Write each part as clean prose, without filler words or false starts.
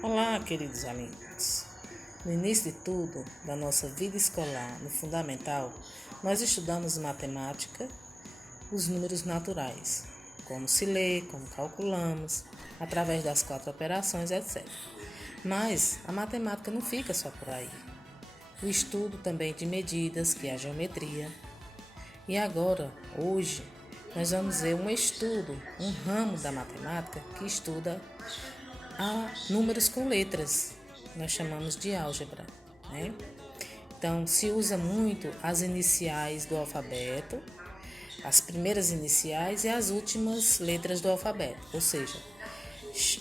Olá, queridos alunos. No início de tudo, da nossa vida escolar, no fundamental, nós estudamos matemática, os números naturais, como se lê, como calculamos, através das 4 operações, etc. Mas a matemática não fica só por aí. O estudo também de medidas, que é a geometria. E agora, hoje, nós vamos ver um estudo, um ramo da matemática que estuda números com letras. Nós chamamos de álgebra, né? Então, se usa muito as iniciais do alfabeto, as primeiras iniciais e as últimas letras do alfabeto, ou seja,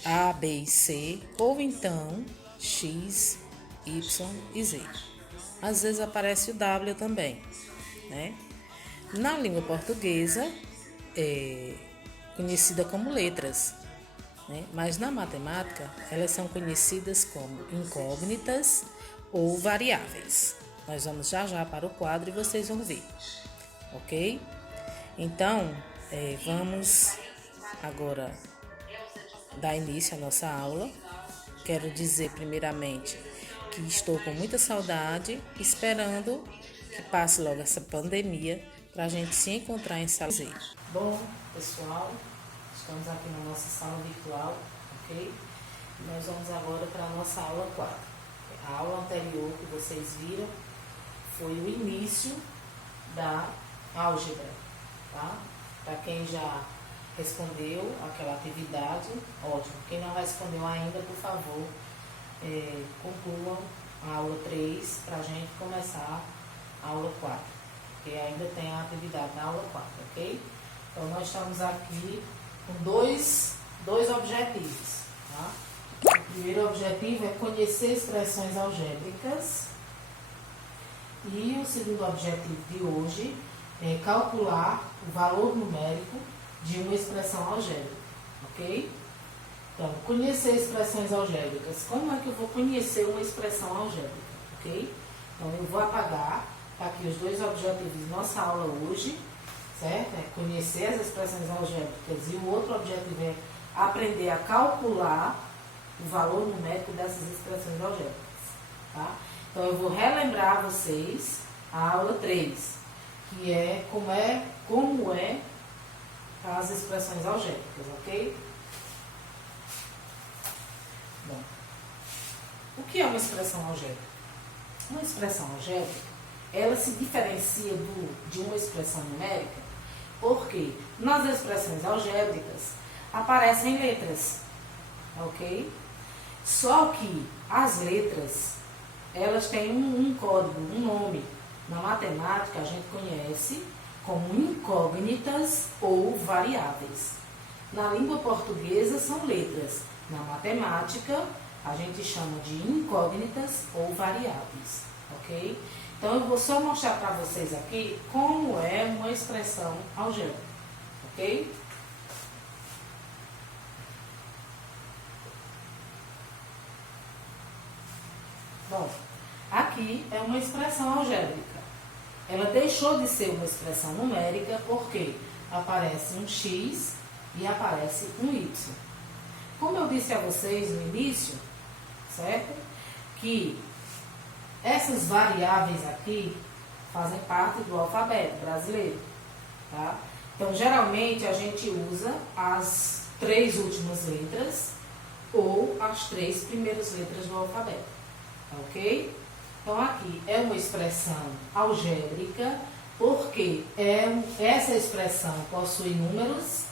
A, B e C, ou então X, Y e Z. Às vezes aparece o W também, né? Na língua portuguesa, é conhecida como letras, né? Mas na matemática, elas são conhecidas como incógnitas ou variáveis. Nós vamos já para o quadro e vocês vão ver, ok? Então, vamos agora dar início à nossa aula. Quero dizer primeiramente que estou com muita saudade, esperando que passe logo essa pandemia para a gente se encontrar em sala Z. Bom, pessoal, estamos aqui na nossa sala virtual, ok? Nós vamos agora para a nossa aula 4. A aula anterior que vocês viram foi o início da álgebra, tá? Para quem já respondeu aquela atividade, ótimo. Quem não respondeu ainda, por favor, concluam a aula 3 para a gente começar a aula 4, porque ainda tem a atividade da aula 4, ok? Então, nós estamos aqui com dois objetivos, tá? O primeiro objetivo é conhecer expressões algébricas e o segundo objetivo de hoje é calcular o valor numérico de uma expressão algébrica, ok? Então, conhecer expressões algébricas. Como é que eu vou conhecer uma expressão algébrica, ok? Então, eu vou apagar, tá aqui os dois objetivos de nossa aula hoje, certo? É conhecer as expressões algébricas e o outro objetivo é aprender a calcular o valor numérico dessas expressões algébricas, tá? Então, eu vou relembrar a vocês a aula 3, que é como é as expressões algébricas, ok? Bom, o que é uma expressão algébrica? Uma expressão algébrica, ela se diferencia de uma expressão numérica porque nas expressões algébricas aparecem letras, ok? Só que as letras, elas têm um código, um nome. Na matemática, a gente conhece como incógnitas ou variáveis. Na língua portuguesa, são letras. Na matemática, a gente chama de incógnitas ou variáveis, ok? Então, eu vou só mostrar para vocês aqui como é uma expressão algébrica, ok? Bom, aqui é uma expressão algébrica. Ela deixou de ser uma expressão numérica porque aparece um x e aparece um y. Como eu disse a vocês no início, certo? Que essas variáveis aqui fazem parte do alfabeto brasileiro, tá? Então, geralmente, a gente usa as 3 últimas letras ou as 3 primeiras letras do alfabeto, ok? Então, aqui é uma expressão algébrica porque essa expressão possui números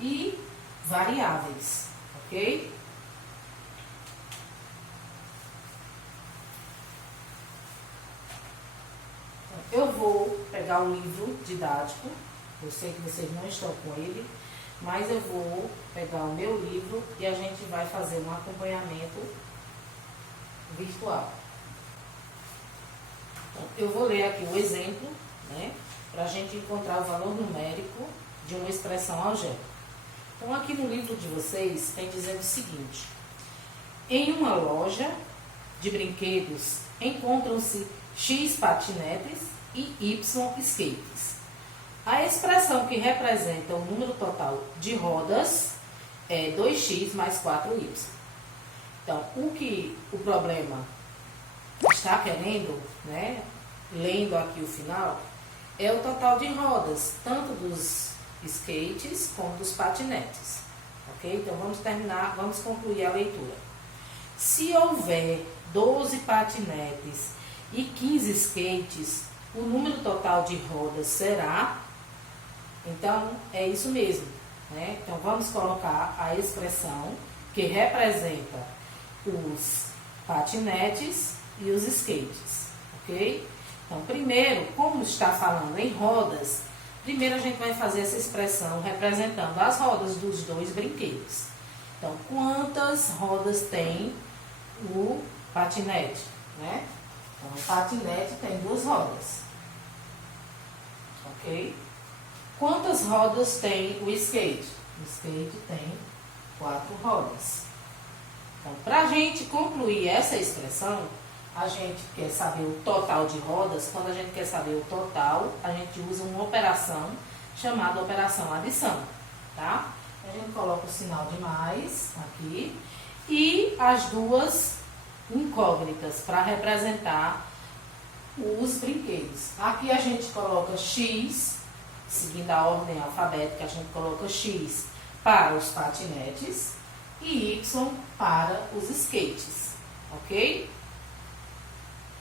e variáveis, ok? Eu vou pegar o livro didático, eu sei que vocês não estão com ele, mas eu vou pegar o meu livro e a gente vai fazer um acompanhamento virtual. Então, eu vou ler aqui o exemplo, né, para a gente encontrar o valor numérico de uma expressão algébrica. Então, aqui no livro de vocês tem dizendo o seguinte: em uma loja de brinquedos encontram-se X patinetes e Y skates. A expressão que representa o número total de rodas é 2x mais 4y. Então, o que o problema está querendo, né, lendo aqui o final, é o total de rodas, tanto dos skates como dos patinetes. Ok? Então, vamos concluir a leitura. Se houver 12 patinetes e 15 skates, o número total de rodas será... Então, é isso mesmo, né? Então, vamos colocar a expressão que representa os patinetes e os skates, ok? Então, primeiro, como está falando em rodas, primeiro a gente vai fazer essa expressão representando as rodas dos dois brinquedos. Então, quantas rodas tem o patinete, né? Então, o patinete tem 2 rodas, ok? Quantas rodas tem o skate? O skate tem 4 rodas. Então, para a gente concluir essa expressão, a gente quer saber o total de rodas. Quando a gente quer saber o total, a gente usa uma operação chamada operação adição, tá? A gente coloca o sinal de mais aqui e as duas incógnitas para representar os brinquedos. Aqui a gente coloca X, seguindo a ordem alfabética, a gente coloca X para os patinetes e Y para os skates, ok?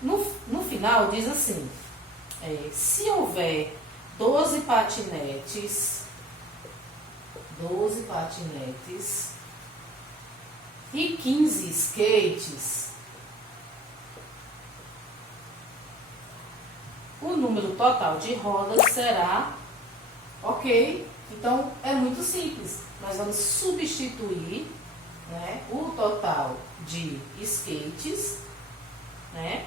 No final diz assim, se houver 12 patinetes e 15 skates, o número total de rodas será, ok? Então, é muito simples. Nós vamos substituir, né, o total de skates, né?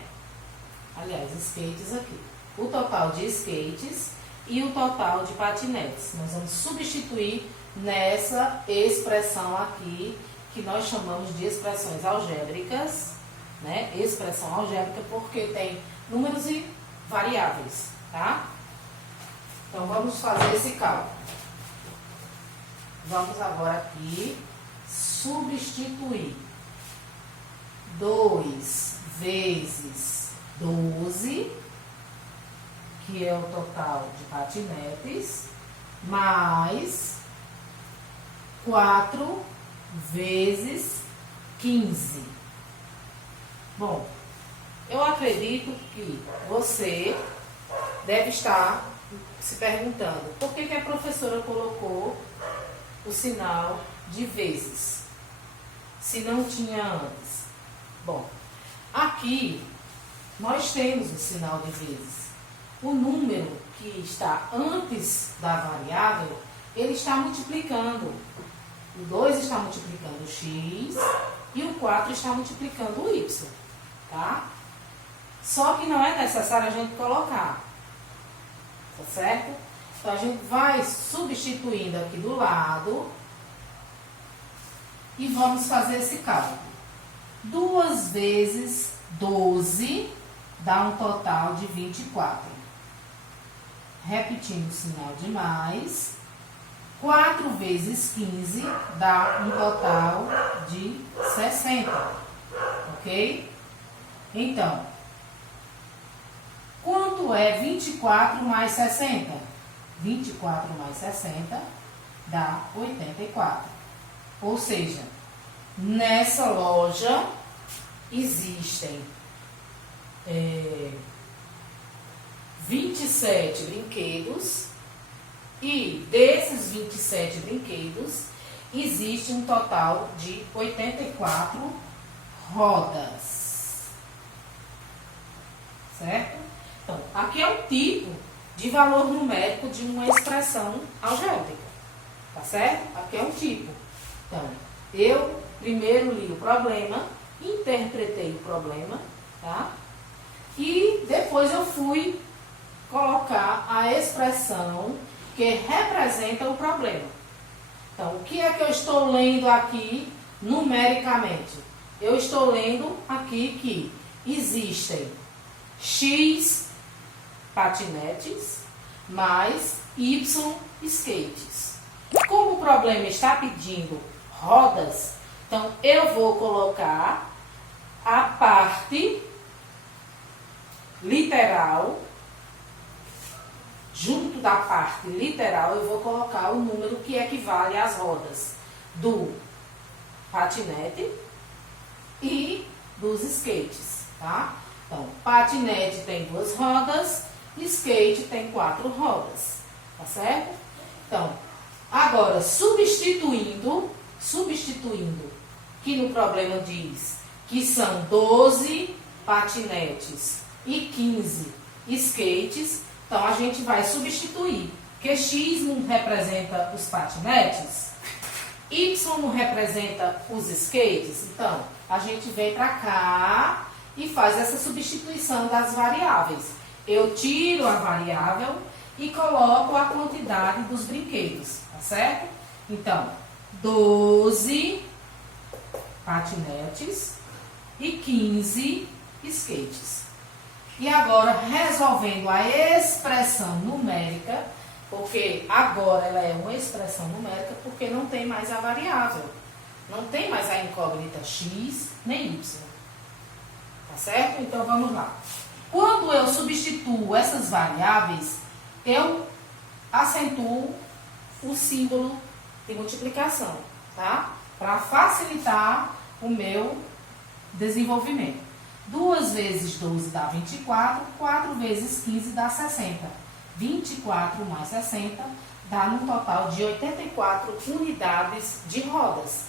Aliás, skates aqui. O total de skates e o total de patinetes. Nós vamos substituir nessa expressão aqui, que nós chamamos de expressões algébricas, né? Expressão algébrica porque tem números e variáveis, tá? Então, vamos fazer esse cálculo. Vamos agora aqui substituir 2 vezes 12, que é o total de patinetes, mais 4 vezes 15. Bom, eu acredito que você deve estar se perguntando por que a professora colocou o sinal de vezes, se não tinha antes. Bom, aqui nós temos o sinal de vezes. O número que está antes da variável, ele está multiplicando. O 2 está multiplicando o x e o 4 está multiplicando o y, tá? Só que não é necessário a gente colocar, tá certo? Então, a gente vai substituindo aqui do lado e vamos fazer esse cálculo. 2 vezes 12 dá um total de 24. Repetindo o sinal de mais. 4 vezes 15 dá um total de 60. Ok? Então, quanto é 24 mais 60? 24 mais 60 dá 84. Ou seja, nessa loja existem 27 brinquedos e desses 27 brinquedos existe um total de 84 rodas. Certo? Então, aqui é um tipo de valor numérico de uma expressão algébrica. Tá certo? Aqui é um tipo. Então, eu primeiro li o problema, interpretei o problema, tá? E depois eu fui colocar a expressão que representa o problema. Então, o que é que eu estou lendo aqui numericamente? Eu estou lendo aqui que existem X patinetes mais Y skates. Como o problema está pedindo rodas, Então, eu vou colocar a parte literal, junto da parte literal, eu vou colocar o número que equivale às rodas do patinete e dos skates, tá? Então, patinete tem 2 rodas, skate tem 4 rodas, tá certo? Então, agora, substituindo, que no problema diz que são 12 patinetes e 15 skates, então a gente vai substituir, porque X não representa os patinetes, Y não representa os skates, então a gente vem para cá e faz essa substituição das variáveis. Eu tiro a variável e coloco a quantidade dos brinquedos, tá certo? Então, 12 patinetes e 15 skates. E agora, resolvendo a expressão numérica, porque agora ela é uma expressão numérica, porque não tem mais a variável. Não tem mais a incógnita x nem y. Tá certo? Então, vamos lá. Quando eu substituo essas variáveis, eu acentuo o símbolo de multiplicação, tá? Para facilitar o meu desenvolvimento. 2 vezes 12 dá 24, 4 vezes 15 dá 60. 24 mais 60 dá um total de 84 unidades de rodas.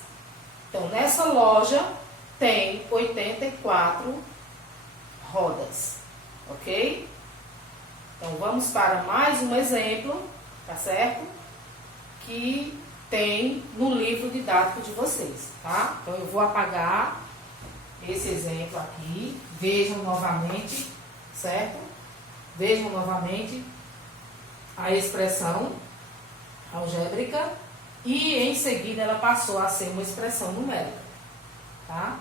Então, nessa loja tem 84 rodas, ok? Então, vamos para mais um exemplo, tá certo? Que tem no livro didático de vocês, tá? Então, eu vou apagar esse exemplo aqui, vejam novamente, certo? Vejam novamente a expressão algébrica e em seguida ela passou a ser uma expressão numérica, tá?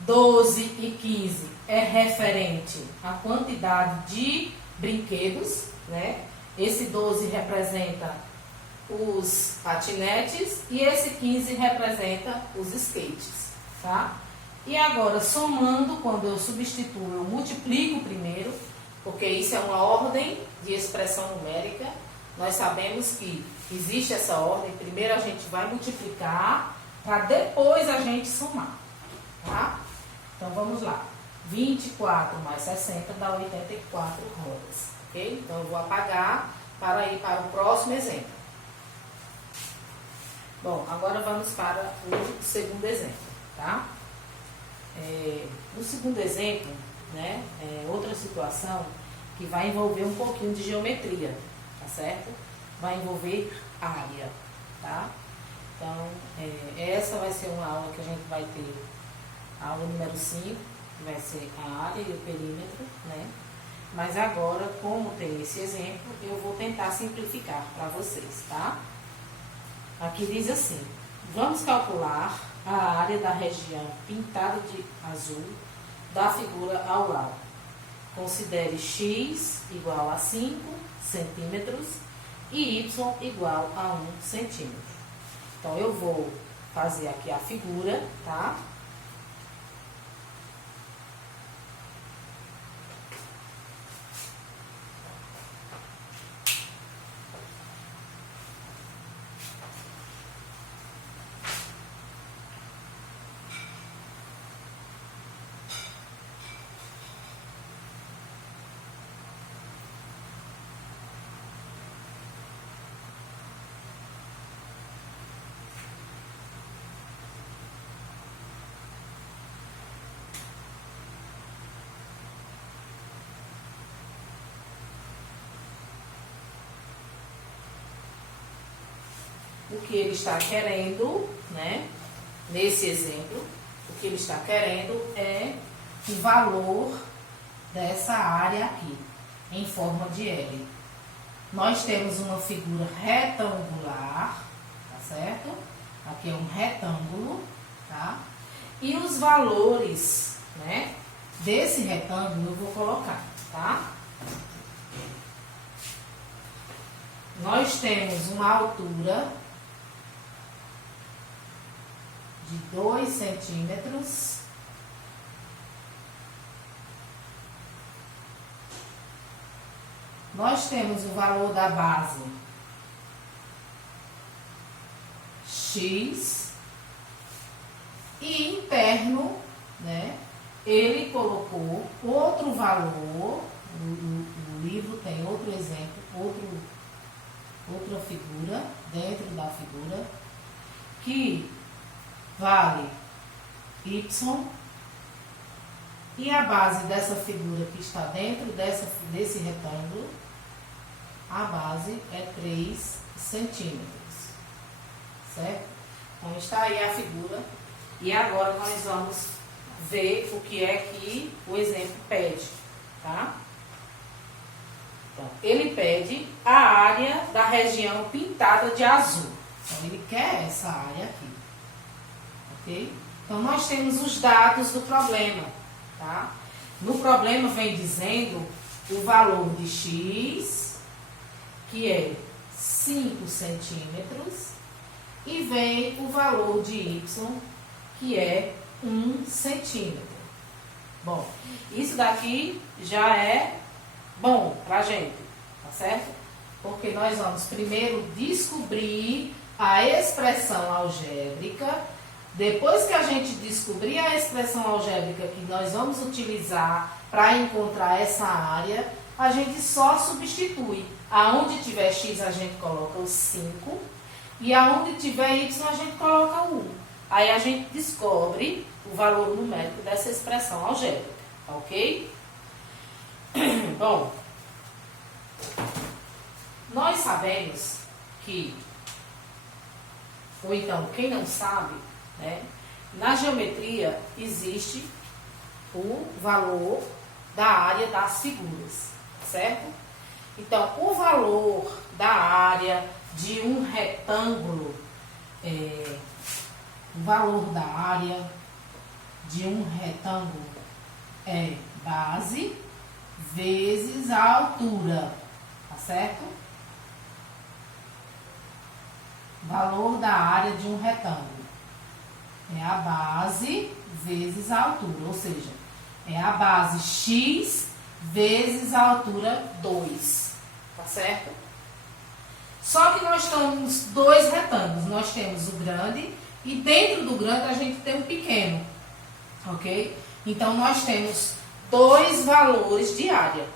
12 e 15 é referente à quantidade de brinquedos, né? Esse 12 representa os patinetes e esse 15 representa os skates, tá? E agora, somando, quando eu substituo, eu multiplico primeiro, porque isso é uma ordem de expressão numérica. Nós sabemos que existe essa ordem. Primeiro a gente vai multiplicar, para depois a gente somar, tá? Então, vamos lá. 24 mais 60 dá 84 rodas, ok? Então, eu vou apagar para ir para o próximo exemplo. Bom, agora vamos para o segundo exemplo, tá? No segundo exemplo, né, outra situação que vai envolver um pouquinho de geometria, tá certo? Vai envolver área, tá? Então, essa vai ser uma aula que a gente vai ter, a aula número 5, que vai ser a área e o perímetro, né? Mas agora, como tem esse exemplo, eu vou tentar simplificar para vocês, tá? Aqui diz assim: vamos calcular a área da região pintada de azul da figura ao lado. Considere x igual a 5 centímetros e y igual a 1 centímetro. Então, eu vou fazer aqui a figura, tá? O que ele está querendo, né? Nesse exemplo, o que ele está querendo é o valor dessa área aqui, em forma de L. Nós temos uma figura retangular, tá certo? Aqui é um retângulo, tá? E os valores, né, desse retângulo eu vou colocar, tá? Nós temos uma altura de 2 centímetros nós temos o valor da base X e interno, né, ele colocou outro valor, o livro tem outro exemplo, outra figura dentro da figura, que vale Y, e a base dessa figura que está dentro desse retângulo, a base é 3 centímetros, certo? Então está aí a figura, e agora nós vamos ver o que é que o exemplo pede, tá? Então, ele pede a área da região pintada de azul. Então, ele quer essa área aqui, ok? Então, nós temos os dados do problema, tá? No problema vem dizendo o valor de X, que é 5 centímetros, e vem o valor de Y, que é 1 centímetro. Bom, isso daqui já é bom pra gente, tá certo? Porque nós vamos primeiro descobrir a expressão algébrica. Depois que a gente descobrir a expressão algébrica que nós vamos utilizar para encontrar essa área, a gente só substitui. Aonde tiver X a gente coloca o 5 e aonde tiver Y a gente coloca o 1. Aí a gente descobre o valor numérico dessa expressão algébrica, ok? Bom, nós sabemos que, ou então, quem não sabe, né, na geometria existe o valor da área das figuras, certo? Então, o valor da área de um retângulo, o valor da área de um retângulo é base vezes a altura, tá certo? Valor da área de um retângulo é a base vezes a altura, ou seja, é a base X vezes a altura 2, tá certo? Só que nós temos dois retângulos, nós temos o grande e dentro do grande a gente tem um pequeno, ok? Então nós temos dois valores de área.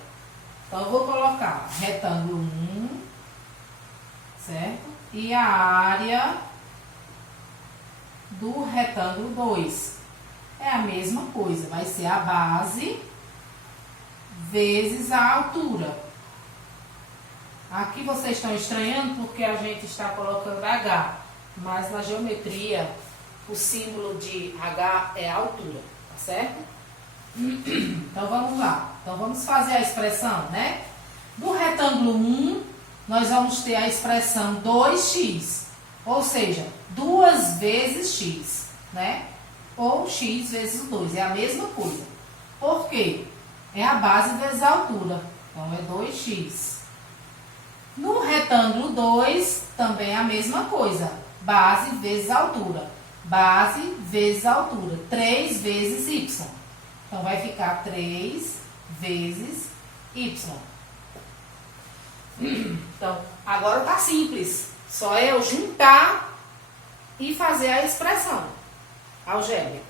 Então eu vou colocar retângulo 1, certo? E a área do retângulo 2. É a mesma coisa, vai ser a base vezes a altura. Aqui vocês estão estranhando porque a gente está colocando H, mas na geometria o símbolo de H é a altura, tá certo? Então vamos lá. Então vamos fazer a expressão, né? Do retângulo 1, nós vamos ter a expressão 2x, ou seja, 2 vezes x, né? Ou x vezes 2, é a mesma coisa. Por quê? É a base vezes a altura, então é 2x. No retângulo 2, também é a mesma coisa, base vezes a altura. Base vezes a altura, 3 vezes y. Então vai ficar 3 vezes y. Então, agora tá simples. Só é eu juntar e fazer a expressão algébrica.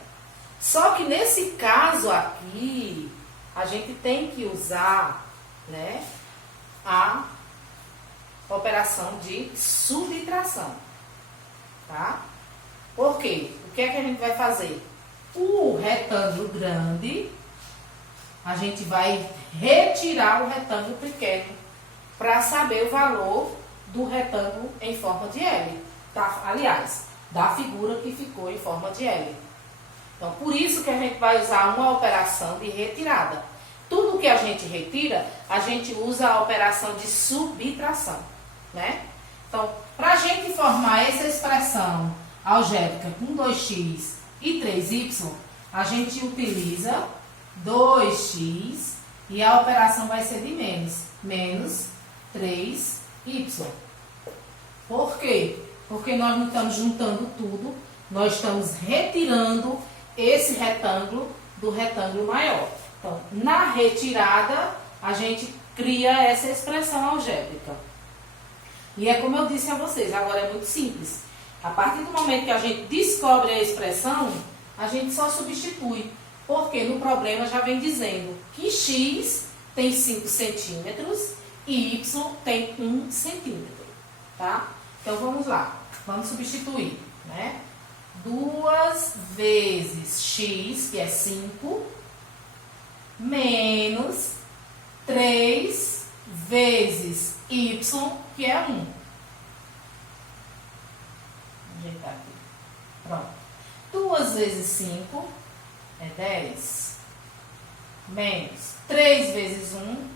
Só que nesse caso aqui, a gente tem que usar, né, a operação de subtração, tá? Por quê? O que é que a gente vai fazer? O retângulo grande, a gente vai retirar o retângulo pequeno para saber o valor do retângulo em forma de L. Tá? Aliás, da figura que ficou em forma de L. Então, por isso que a gente vai usar uma operação de retirada. Tudo que a gente retira, a gente usa a operação de subtração, né? Então, para a gente formar essa expressão algébrica com 2x e 3y, a gente utiliza 2x e a operação vai ser de menos 3y. Por quê? Porque nós não estamos juntando tudo, nós estamos retirando esse retângulo do retângulo maior. Então, na retirada, a gente cria essa expressão algébrica. E é como eu disse a vocês, agora é muito simples. A partir do momento que a gente descobre a expressão, a gente só substitui. Porque no problema já vem dizendo que x tem 5 centímetros e y tem 1 centímetro. Tá? Então vamos lá, vamos substituir, né? 2 vezes x, que é 5, menos 3 vezes y, que é 1. Vou ajeitar aqui. Pronto. 2 vezes 5 é 10. Menos 3 vezes 1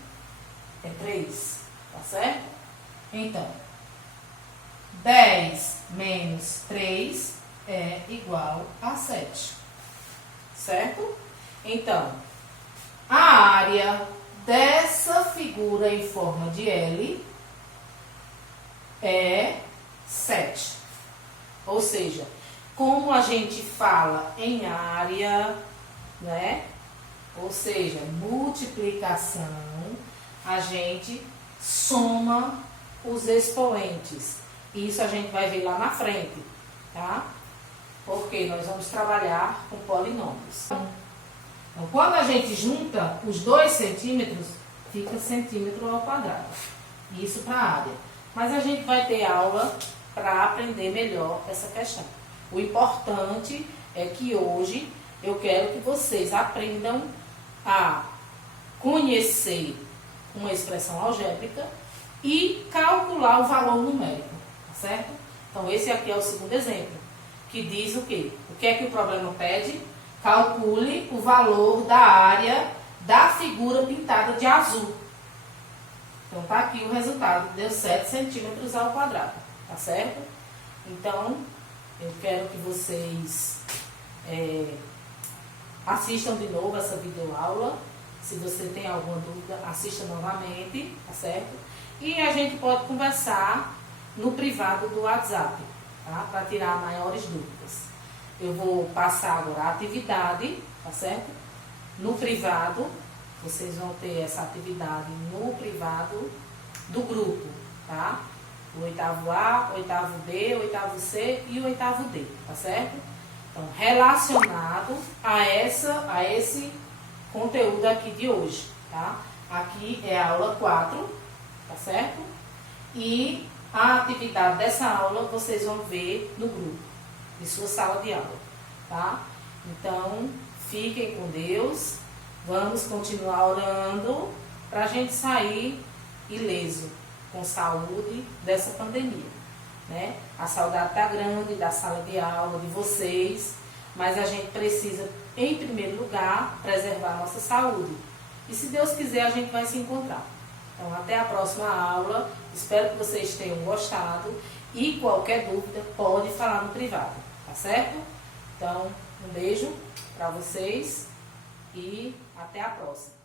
é 3. Tá certo? Então, 10 menos 3 é igual a 7. Certo? Então, a área dessa figura em forma de L é 7. Ou seja, como a gente fala em área, né? Ou seja, multiplicação, a gente soma os expoentes. Isso a gente vai ver lá na frente, tá? Porque nós vamos trabalhar com polinômios. Então, quando a gente junta os 2 centímetros, fica centímetro ao quadrado. Isso para a área. Mas a gente vai ter aula para aprender melhor essa questão. O importante é que hoje eu quero que vocês aprendam a conhecer uma expressão algébrica e calcular o valor numérico, tá certo? Então esse aqui é o segundo exemplo, que diz o quê? O que é que o problema pede? Calcule o valor da área da figura pintada de azul. Então tá aqui o resultado, deu 7 centímetros ao quadrado, tá certo? Então eu quero que vocês assistam de novo essa videoaula. Se você tem alguma dúvida, assista novamente, tá certo? E a gente pode conversar no privado do WhatsApp, tá? Para tirar maiores dúvidas. Eu vou passar agora a atividade, tá certo? No privado, vocês vão ter essa atividade no privado do grupo, tá? O 8º A, 8º B, 8º C e o 8º D, tá certo? Então, relacionado a esse conteúdo aqui de hoje, tá? Aqui é a aula 4, tá certo? E a atividade dessa aula vocês vão ver no grupo de sua sala de aula, tá? Então, fiquem com Deus, vamos continuar orando para a gente sair ileso, com saúde dessa pandemia, né? A saudade tá grande da sala de aula, de vocês, mas a gente precisa, em primeiro lugar, preservar a nossa saúde. E se Deus quiser, a gente vai se encontrar. Então, até a próxima aula. Espero que vocês tenham gostado. E qualquer dúvida, pode falar no privado, tá certo? Então, um beijo para vocês e até a próxima.